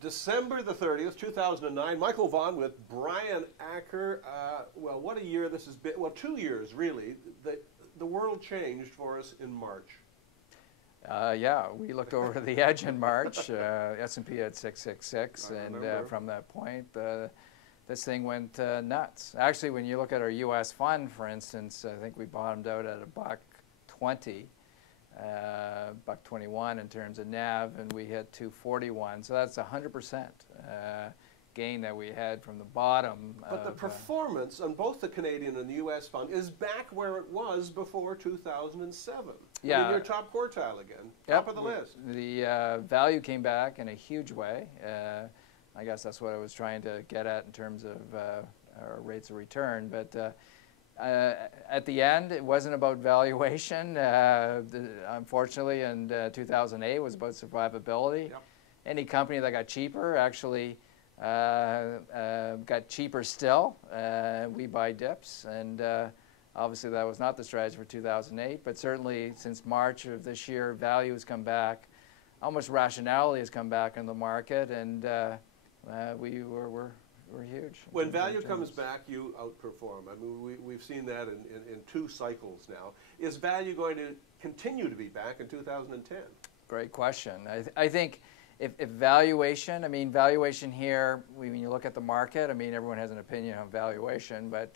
December the 30th, 2009. Michael Vaughn with Brian Acker. Well, what a year this has been. Well, 2 years, really. The world changed for us in March. Yeah, we looked over the edge in March. S&P at 666, and from that point, this thing went nuts. Actually, when you look at our U.S. fund, for instance, I think we bottomed out at $1.20. $1.21 in terms of NAV, and we hit 241. So that's 100% gain that we had from the bottom. But the performance on both the Canadian and the U.S. fund is back where it was before 2007. Yeah, I mean, you're top quartile again, top of the list. The value came back in a huge way. I guess that's what I was trying to get at in terms of our rates of return. But at the end, it wasn't about valuation. Unfortunately, in 2008, it was about survivability. Yep. Any company that got cheaper actually got cheaper still. We buy dips, and obviously that was not the strategy for 2008, but certainly since March of this year, value has come back. Almost rationality has come back in the market, and we're huge. When value comes back, you outperform. I mean, we've seen that in 2 cycles now. Is value going to continue to be back in 2010? Great question. I think if valuation, I mean, valuation here, when you look at the market, I mean, everyone has an opinion on valuation, but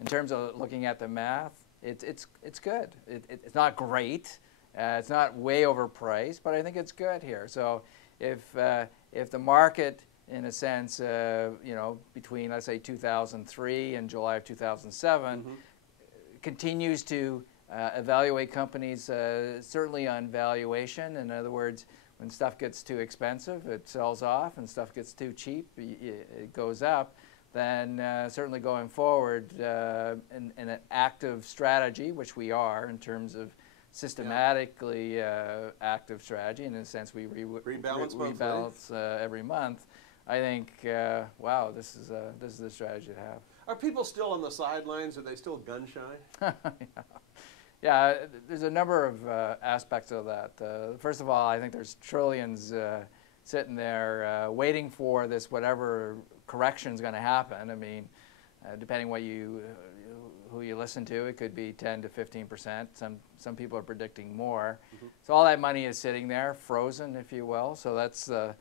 in terms of looking at the math, it's good. It's not great. It's not way overpriced, but I think it's good here. So if the market, in a sense, you know, between, let's say, 2003 and July of 2007, continues to evaluate companies certainly on valuation. In other words, when stuff gets too expensive, it sells off, and stuff gets too cheap, it goes up. Then certainly going forward, in an active strategy, which we are in terms of systematically active strategy, in a sense we rebalance every month. I think, wow, this is the strategy to have. Are people still on the sidelines? Are they still gun shy? Yeah, there's a number of aspects of that. First of all, I think there's trillions sitting there waiting for this whatever correction is going to happen. I mean, depending who you listen to, it could be 10 to 15%. Some people are predicting more. So all that money is sitting there, frozen, if you will. So that's the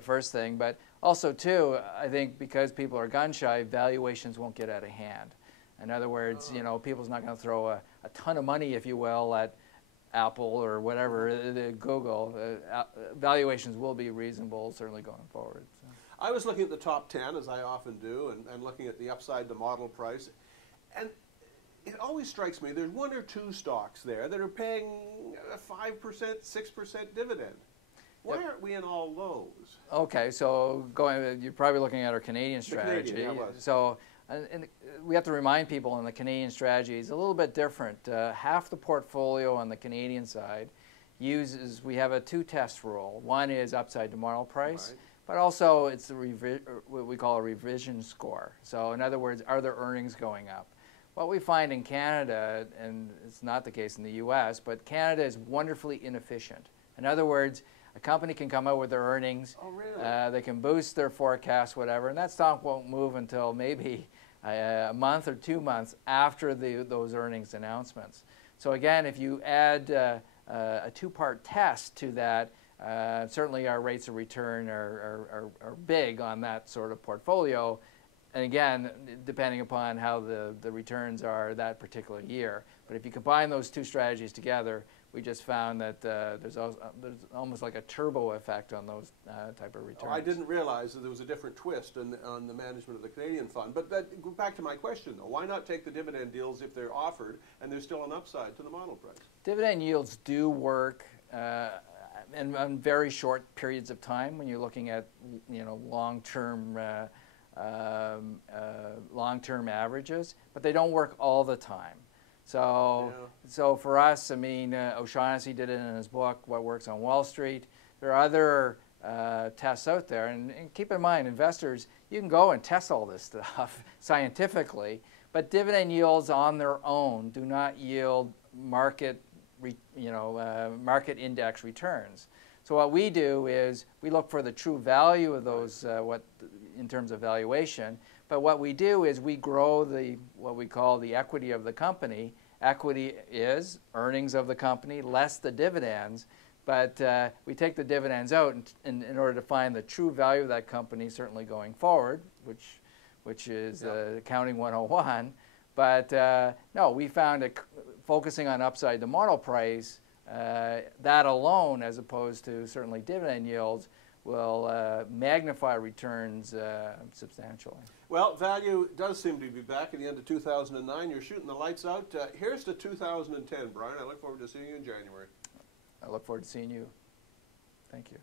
first thing. But also, too, I think because people are gun shy, valuations won't get out of hand. In other words, you know, people's not going to throw a ton of money, if you will, at Apple or whatever, Google. Valuations will be reasonable, certainly going forward. So. I was looking at the top 10, as I often do, and looking at the upside to model price. And it always strikes me there's 1 or 2 stocks there that are paying a 5%, 6% dividend. Why aren't we in all those? Okay, so you're probably looking at our Canadian strategy. The Canadian, yeah, so, and we have to remind people on the Canadian strategy is a little bit different. Half the portfolio on the Canadian side we have a 2-test rule. One is upside to model price, but also it's what we call a revision score. So in other words, are their earnings going up? What we find in Canada, and it's not the case in the US, but Canada is wonderfully inefficient. In other words, a company can come out with their earnings, they can boost their forecast, whatever, and that stock won't move until maybe a month or 2 months after those earnings announcements. So again, if you add a 2-part test to that, certainly our rates of return are big on that sort of portfolio. And again, depending upon how the returns are that particular year. But if you combine those 2 strategies together, we just found that there's almost like a turbo effect on those type of returns. Oh, I didn't realize that there was a different twist on the management of the Canadian fund. But go back to my question, though. Why not take the dividend deals if they're offered and there's still an upside to the model price? Dividend yields do work in very short periods of time when you're looking at long-term averages, but they don't work all the time. So, so for us, I mean, O'Shaughnessy did it in his book, What Works on Wall Street. There are other tests out there, and keep in mind, investors, you can go and test all this stuff scientifically, but dividend yields on their own do not yield market index returns. So what we do is we look for the true value of those in terms of valuation. But what we do is we grow what we call the equity of the company. Equity is earnings of the company less the dividends. But we take the dividends out in order to find the true value of that company, certainly going forward, which is accounting 101. But no, we found focusing on upside to model price, that alone, as opposed to certainly dividend yields, will magnify returns substantially. Well, value does seem to be back at the end of 2009. You're shooting the lights out. Here's to 2010, Brian. I look forward to seeing you in January. I look forward to seeing you. Thank you.